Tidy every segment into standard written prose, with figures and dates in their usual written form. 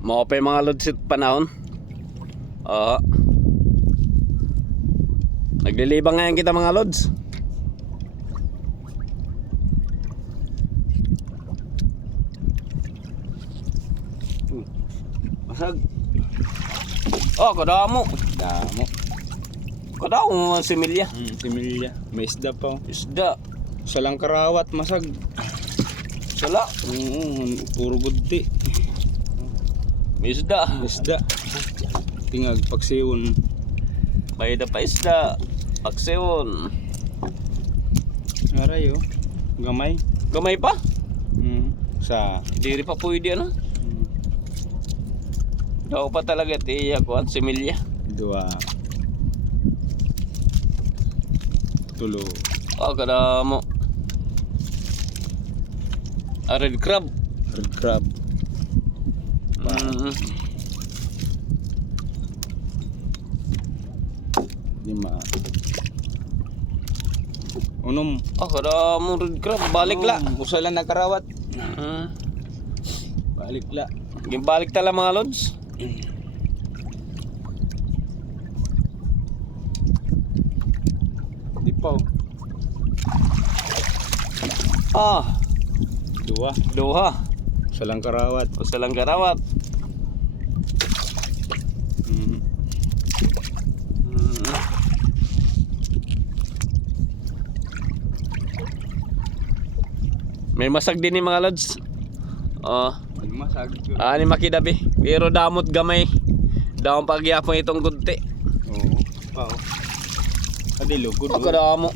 Mao pa yung mga lodsit panahon. Oo. Naglilibang ngayon kita mga lods. Masag. Oh, kadamo. Damo. Kadamo mga similya. Similya. May isda pa. Isda. Salang karawat, masag. Sala. Puro gudti. May isda. Isda. Tingag, pagsiwon. Bayda pa isda. Aksyon. Aray oh. Gamay. Gamay pa? Sa. Diri pa pwede ano? Daw pa talaga tiya ko similya. Dua. Tulo. Oh, kadamo. Red crab. Red crab. Mm. 5. Unom. Oh, kadamo red crab. Balik la. Usa lang nakarawat. Mm. Balik la. Gimbalik tala mga lods. Di pa oh. Ah, Dua. duha. Usa lang karawat. Usa lang garawat. Mm. May masag din ni mga lods. Oh, Masag. ani makidabi. Pero damot gamay. Daon pagyapon itong gunti. Oo. Pa oh. Adi lugod. Oh, kadamo.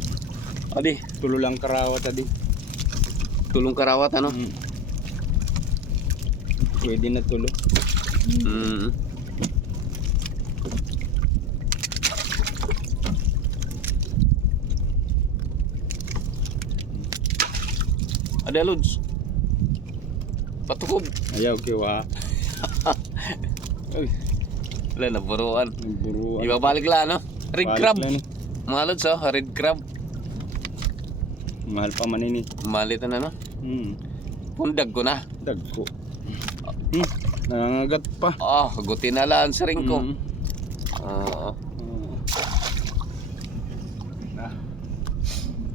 Adi, Tulo lang karawat adi. tulong karawat ano? Pwede na tulo. Mm. Ada lods. Patukob. Ayaw kiwa. Uy. Wala na buruan. Nagburuan. Ibabalik la no? Red Balik crab. lang ni. Mga lods oh, red crab. Mahal pa man ini. Malit na no? Pundag ko na. Dagko. Nangangagat pa. Oh, gutin na lang sa ring ko. Mm. Oo.